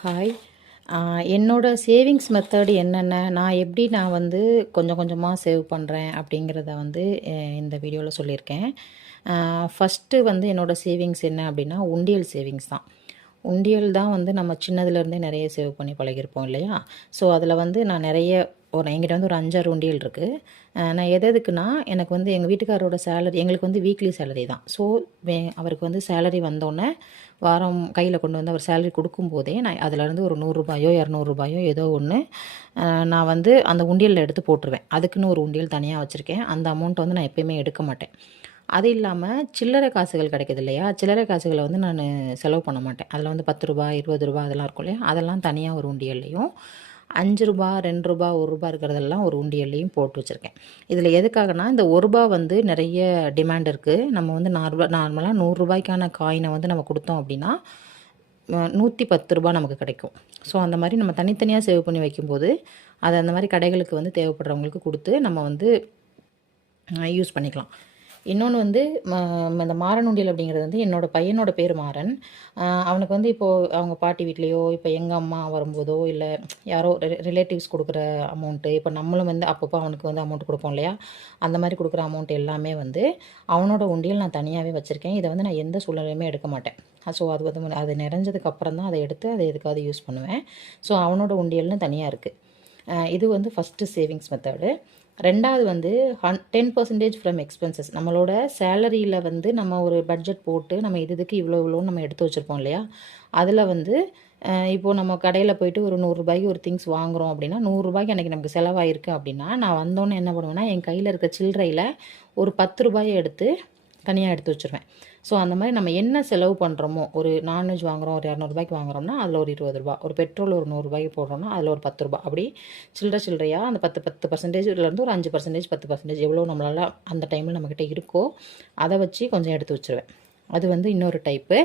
Hi. என்னோட savings method என்னென்ன, நான் வந்து கொஞ்சம் கொஞ்சமாக சேவ் பண்ணுறேன் அப்படிங்கிறத வந்து இந்த வீடியோவில் சொல்லியிருக்கேன். ஃபஸ்ட்டு வந்து என்னோட சேவிங்ஸ் என்ன அப்படின்னா, உண்டியல் சேவிங்ஸ் தான். உண்டியல் தான் வந்து நம்ம சின்னதுலேருந்தே நிறைய சேவ் பண்ணி பழகியிருப்போம் இல்லையா? ஸோ அதில் வந்து நான் நிறைய என்கிட்ட வந்து ஒரு 5, 6 உண்டியல் இருக்குது. நான் எதுக்குன்னா, எனக்கு வந்து எங்கள் வீட்டுக்காரரோட சேலரி எங்களுக்கு வந்து வீக்லி சேலரி தான். ஸோ அவருக்கு வந்து சேலரி வந்தோடனே வாரம் கையில் கொண்டு வந்து அவர் சேலரி கொடுக்கும்போதே நான் அதிலேருந்து ஒரு ரூ. 100 200 ஏதோ ஒன்று நான் வந்து அந்த உண்டியலில் எடுத்து போட்டுருவேன். அதுக்குன்னு ஒரு உண்டியல் தனியாக வச்சுருக்கேன். அந்த அமௌண்ட்டை வந்து நான் எப்பயுமே எடுக்க மாட்டேன். அது இல்லாமல் சில்லறை காசுகள் கிடைக்குது இல்லையா? சில்லறை காசுகளை வந்து நான் செலவு பண்ண மாட்டேன். அதில் வந்து ரூ. 10 ரூ. 20 அதெல்லாம் இருக்கும் இல்லையா? அதெல்லாம் தனியாக ஒரு உண்டியல்லையும், ரூ. 5 ரூ. 2 ரூ. 1 இருக்கிறதெல்லாம் ஒரு உண்டியல்லையும் போட்டு வச்சுருக்கேன். இதில் எதுக்காகனா, இந்த ரூ. 1 வந்து நிறைய டிமாண்ட் இருக்குது. நம்ம வந்து நார்மலாக ரூ. 100 காயினை வந்து நம்ம கொடுத்தோம் அப்படின்னா ரூ. 110 நமக்கு கிடைக்கும். ஸோ அந்த மாதிரி நம்ம தனித்தனியாக சேவ் பண்ணி வைக்கும்போது, அதை அந்த மாதிரி கடைகளுக்கு வந்து தேவைப்படுறவங்களுக்கு கொடுத்து நம்ம வந்து யூஸ் பண்ணிக்கலாம். இன்னொன்று வந்து இந்த மாறன் உண்டியல் அப்படிங்கிறது வந்து என்னோடய பையனோட பேர் மாறன். அவனுக்கு வந்து இப்போது அவங்க பாட்டி வீட்லேயோ, இப்போ எங்கள் அம்மா வரும்போதோ, இல்லை யாரோ ரிலேட்டிவ்ஸ் கொடுக்குற அமௌண்ட்டு, இப்போ நம்மளும் வந்து அப்பப்போ அவனுக்கு வந்து அமௌண்ட் கொடுப்போம் இல்லையா? அந்த மாதிரி கொடுக்குற அமௌண்ட் எல்லாமே வந்து அவனோட உண்டியல் நான் தனியாகவே வச்சுருக்கேன். இதை வந்து நான் எந்த சூழ்நிலையுமே எடுக்க மாட்டேன். ஸோ அது வந்து அது நிறைஞ்சதுக்கு அப்புறம் தான் அதை எடுத்து அதை எதுக்காவது யூஸ் பண்ணுவேன். ஸோ அவனோட உண்டியல்னு தனியாக இருக்குது. இது வந்து ஃபஸ்ட்டு சேவிங்ஸ் மெத்தடு. ரெண்டாவது வந்து 10% ஃப்ரம் எக்ஸ்பென்சஸ். நம்மளோட சேலரியில் வந்து நம்ம ஒரு பட்ஜெட் போட்டு நம்ம இதுக்கு இவ்வளோன்னு நம்ம எடுத்து வச்சுருப்போம் இல்லையா? அதில் வந்து இப்போது நம்ம கடையில் போயிட்டு ஒரு ரூ. 100 ஒரு திங்ஸ் வாங்குகிறோம் அப்படின்னா, ரூ. 100 அன்றைக்கி நமக்கு செலவாயிருக்கு அப்படின்னா, நான் வந்தோன்னே என்ன பண்ணுவேன்னா, என் கையில் இருக்க சில்லறையில் ஒரு ரூ. 10 எடுத்து தனியாக எடுத்து வச்சுருவேன். ஸோ அந்த மாதிரி நம்ம என்ன செலவு பண்ணுறோமோ, ஒரு நான்வெஜ் வாங்குகிறோம், ஒரு ரூ. 200 வாங்குகிறோம்னா அதில் ஒரு ரூ. 20, ஒரு பெட்ரோல் ஒரு ரூ. 100 போடுறோம்னா அதில் ஒரு ரூ. 10, அப்படி சில்லறையாக அந்த 10% ஒரு 5%, 10% எவ்வளோ நம்மளால் அந்த டைமில் நம்மக்கிட்ட இருக்கோ அதை வச்சு கொஞ்சம் எடுத்து வச்சுருவேன். அது வந்து இன்னொரு டைப்பு.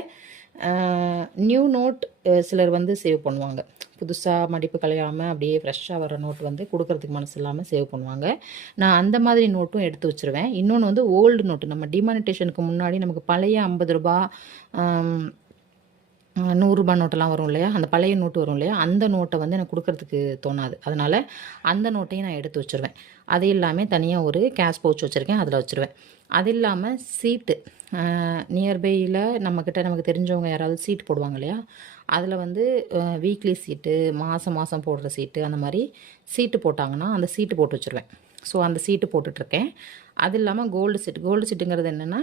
நியூ நோட் சிலர் வந்து சேவ் பண்ணுவாங்க. புதுசாக மடிப்பு கலையாமல் அப்படியே ஃப்ரெஷ்ஷாக வர நோட் வந்து கொடுக்கறதுக்கு மனசு இல்லாமல் சேவ் பண்ணுவாங்க. நான் அந்த மாதிரி நோட்டும் எடுத்து வச்சுருவேன். இன்னொன்று வந்து ஓல்டு நோட்டு, நம்ம டிமானிட்டேஷனுக்கு முன்னாடி நமக்கு பழைய ரூ. 50 ரூ. 100 நோட்டெல்லாம் வரும் இல்லையா? அந்த பழைய நோட்டு வரும் இல்லையா? அந்த நோட்டை வந்து எனக்கு கொடுக்கறதுக்கு தோணாது. அதனால் அந்த நோட்டையும் நான் எடுத்து வச்சுருவேன். அது எல்லாமே தனியாக ஒரு கேஷ் பவுச் வச்சுருக்கேன், அதில் வச்சுருவேன். அது இல்லாமல் சீட்டு, நியர்பையில் நமக்கு தெரிஞ்சவங்க யாராவது சீட்டு போடுவாங்க இல்லையா? அதில் வந்து வீக்லி சீட்டு, மாதம் மாதம் போடுற சீட்டு, அந்த மாதிரி சீட்டு போட்டாங்கன்னா அந்த சீட்டு போட்டு வச்சுருவேன். ஸோ அந்த சீட்டு போட்டுட்ருக்கேன். அது இல்லாமல் கோல்டு சீட்டுங்கிறது என்னென்னா,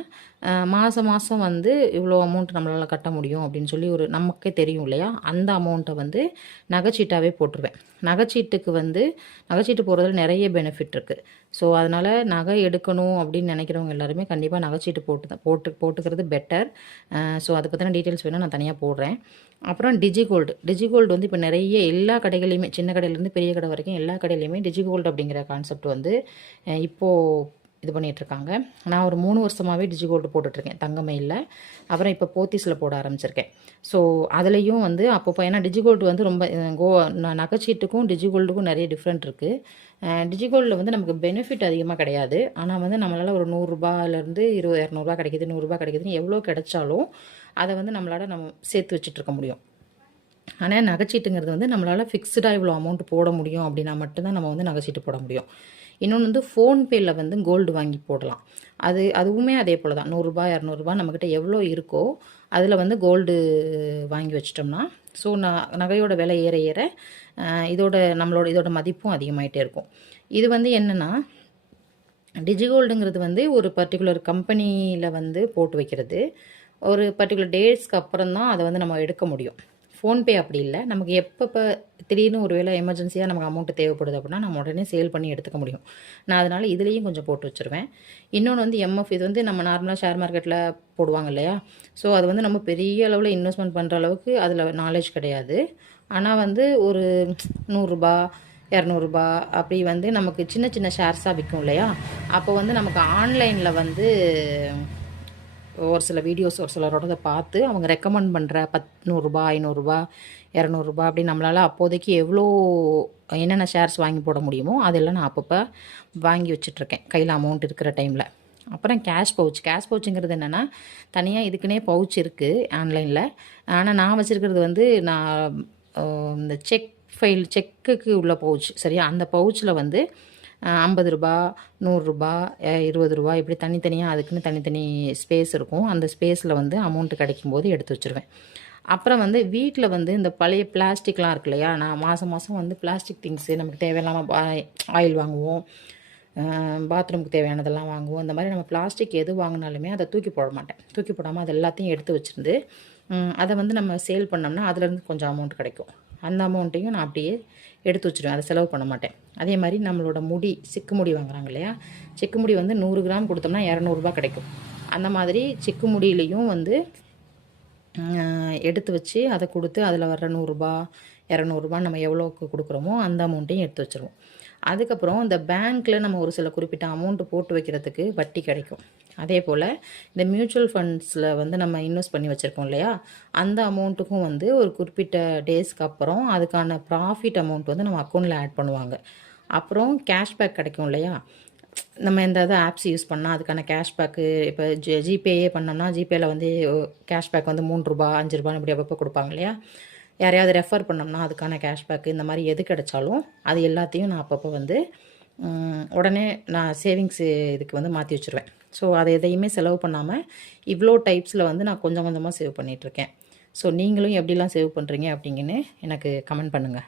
மாதம் வந்து இவ்வளோ அமௌண்ட் நம்மளால் கட்ட முடியும் அப்படின்னு சொல்லி ஒரு நமக்கே தெரியும் இல்லையா? அந்த அமௌண்ட்டை வந்து நகைச்சீட்டாகவே போட்டுருவேன். நகைச்சீட்டு போடுறதுல நிறைய பெனிஃபிட் இருக்குது. ஸோ அதனால் நகை எடுக்கணும் அப்படின்னு நினைக்கிறவங்க எல்லாருமே கண்டிப்பாக நகைச்சீட்டு போட்டுக்கிறது பெட்டர். ஸோ அதை பற்றின டீட்டெயில்ஸ் வேணால் நான் தனியாக போடுறேன். அப்புறம் டிஜிகோல்டு வந்து இப்போ நிறைய எல்லா கடைகளையுமே, சின்ன கடையிலேருந்து பெரிய கடை வரைக்கும் எல்லா கடையிலையுமே டிஜிகோல்டு அப்படிங்கிற கான்செப்ட் வந்து இப்போது இது பண்ணிகிட்ருக்காங்க. நான் ஒரு 3 வருஷமாகவே டிஜிகோல்டு போட்டுட்ருக்கேன் தங்கமயிலில். அப்புறம் இப்போ போத்தீஸில் போட ஆரம்பிச்சிருக்கேன். ஸோ அதுலேயும் வந்து அப்பப்போ, ஏன்னா டிஜிகோல்டு வந்து ரொம்ப நகைச்சீட்டுக்கும் டிஜிகோல்டுக்கும் நிறைய டிஃப்ரெண்ட் இருக்குது. டிஜிகோல்டில் வந்து நமக்கு பெனிஃபிட் அதிகமாக கிடையாது. ஆனால் வந்து நம்மளால் ஒரு ரூ. 100 200 கிடைக்கிது, ரூ. 100 கிடைக்கிதுன்னு எவ்வளோ கிடைச்சாலும் அதை வந்து நம்மளால் நம்ம சேர்த்து வச்சுட்ருக்க முடியும். ஆனால் நகைச்சீட்டுங்கிறது வந்து நம்மளால் ஃபிக்ஸ்டாக இவ்வளோ அமௌண்ட் போட முடியும் அப்படின்னா மட்டும்தான் நம்ம வந்து நகைச்சீட்டு போட முடியும். இன்னொன்று வந்து ஃபோன்பேயில் வந்து கோல்டு வாங்கி போடலாம். அதுவுமே அதே போல் தான். ரூ. 100 200 நம்மக்கிட்ட எவ்வளோ இருக்கோ அதில் வந்து கோல்டு வாங்கி வச்சிட்டோம்னா, ஸோ நகையோட விலை ஏற ஏற இதோட மதிப்பும் அதிகமாகிட்டே இருக்கும். இது வந்து என்னென்னா, டிஜிகோல்டுங்கிறது வந்து ஒரு பர்டிகுலர் கம்பெனியில் வந்து போட்டு வைக்கிறது. ஒரு பர்டிகுலர் டேட்ஸ்க்கு அப்புறம் தான் அதை வந்து நம்ம எடுக்க முடியும். ஃபோன்பே அப்படி இல்லை. நமக்கு எப்பப்போ திடீர்னு ஒரு வேளை எமர்ஜென்சியாக நமக்கு அமௌண்ட்டு தேவைப்படுது அப்படின்னா நம்ம உடனே சேல் பண்ணி எடுத்துக்க முடியும். நான் அதனால் இதுலேயும் கொஞ்சம் போட்டு வச்சுருவேன். இன்னொன்று வந்து எம்எஃப், இது வந்து நம்ம நார்மலாக ஷேர் மார்க்கெட்டில் போடுவாங்க இல்லையா? ஸோ அது வந்து நம்ம பெரிய அளவில் இன்வெஸ்ட்மெண்ட் பண்ணுற அளவுக்கு அதில் நாலேஜ் கிடையாது. ஆனால் வந்து ஒரு ரூ. 100 200 அப்படி வந்து நமக்கு சின்ன சின்ன ஷேர்ஸாக விற்கும் இல்லையா? அப்போ வந்து நமக்கு ஆன்லைனில் வந்து ஒரு சில வீடியோஸ் ஒரு சிலரோட பார்த்து அவங்க ரெக்கமெண்ட் பண்ணுற ரூ. 500 200 அப்படி நம்மளால் அப்போதைக்கு எவ்வளோ என்னென்ன ஷேர்ஸ் வாங்கி போட முடியுமோ அதெல்லாம் நான் அப்பப்போ வாங்கி வச்சிட்ருக்கேன் கையில் அமௌண்ட் இருக்கிற டைமில். அப்புறம் கேஷ் பவுச்சுங்கிறது என்னென்னா, தனியாக இதுக்குன்னே பவுச் இருக்குது ஆன்லைனில். ஆனால் நான் வச்சுருக்கிறது வந்து நான் இந்த செக்குக்கு உள்ள பவுச் சரியா, அந்த பவுச்சில் வந்து ரூ. 50, ரூ. 100, ரூ. 20 இப்படி தனித்தனியாக அதுக்குன்னு தனித்தனி ஸ்பேஸ் இருக்கும். அந்த ஸ்பேஸில் வந்து அமௌண்ட்டு கிடைக்கும்போது எடுத்து வச்சுருவேன். அப்புறம் வந்து வீட்டில் வந்து இந்த பழைய பிளாஸ்டிக்லாம் இருக்கு இல்லையா, நான் மாதம் மாதம் வந்து பிளாஸ்டிக் திங்ஸு நமக்கு தேவையில்லாமல் ஆயில் வாங்குவோம், பாத்ரூமுக்கு தேவையானதெல்லாம் வாங்குவோம். இந்த மாதிரி நம்ம பிளாஸ்டிக் எது வாங்கினாலுமே அதை தூக்கி போட மாட்டேன். தூக்கி போடாமல் அது எல்லாத்தையும் எடுத்து வச்சுருந்து அதை வந்து நம்ம சேல் பண்ணோம்னா அதுலேருந்து கொஞ்சம் அமௌண்ட் கிடைக்கும். அந்த அமௌண்ட்டையும் நான் அப்படியே எடுத்து வச்சுருவேன், அதை செலவு பண்ண மாட்டேன். அதே மாதிரி நம்மளோட சிக்கு முடி வாங்குறாங்க இல்லையா, சிக்கு முடி வந்து 100 கிராம் கொடுத்தோம்னா ₹200 கிடைக்கும். அந்த மாதிரி சிக்கு முடியிலையும் வந்து எடுத்து வச்சு அதை கொடுத்து அதில் வர்ற ₹100, ₹200 நம்ம எவ்வளோக்கு கொடுக்குறோமோ அந்த அமௌண்ட்டையும் எடுத்து வச்சுருவோம். அதுக்கப்புறம் இந்த பேங்க்கில் நம்ம ஒரு சில குறிப்பிட்ட அமௌண்ட்டு போட்டு வைக்கிறதுக்கு வட்டி கிடைக்கும். அதே போல் இந்த மியூச்சுவல் ஃபண்ட்ஸில் வந்து நம்ம இன்வெஸ்ட் பண்ணி வச்சுருக்கோம் இல்லையா, அந்த அமௌண்ட்டுக்கும் வந்து ஒரு குறிப்பிட்ட டேஸ்க்கு அப்புறம் அதுக்கான ப்ராஃபிட் அமௌண்ட் வந்து நம்ம அக்கௌண்ட்டில் ஆட் பண்ணுவாங்க. அப்புறம் கேஷ்பேக் கிடைக்கும் இல்லையா, நம்ம எந்த ஆப்ஸ் யூஸ் பண்ணால் அதுக்கான கேஷ்பேக்கு இப்போ ஜிபேயே பண்ணோம்னா ஜிபேயில் வந்து கேஷ்பேக் வந்து ₹3, ₹5 இப்படி அப்பப்போ கொடுப்பாங்க இல்லையா, யாரையாவது ரெஃபர் பண்ணோம்னா அதுக்கான கேஷ்பேக்கு இந்த மாதிரி எது கிடைச்சாலும் அது எல்லாத்தையும் நான் அப்பப்போ வந்து உடனே நான் சேவிங்ஸு இதுக்கு வந்து மாற்றி வச்சுருவேன். ஸோ அதை எதையுமே செலவு பண்ணாமல் இவ்வளோ டைப்ஸில் வந்து நான் கொஞ்சம் கொஞ்சமாக சேவ் பண்ணிகிட்ருக்கேன். ஸோ நீங்களும் எப்படிலாம் சேவ் பண்ணுறீங்க அப்படிங்கன்னு எனக்கு கமெண்ட் பண்ணுங்கள்.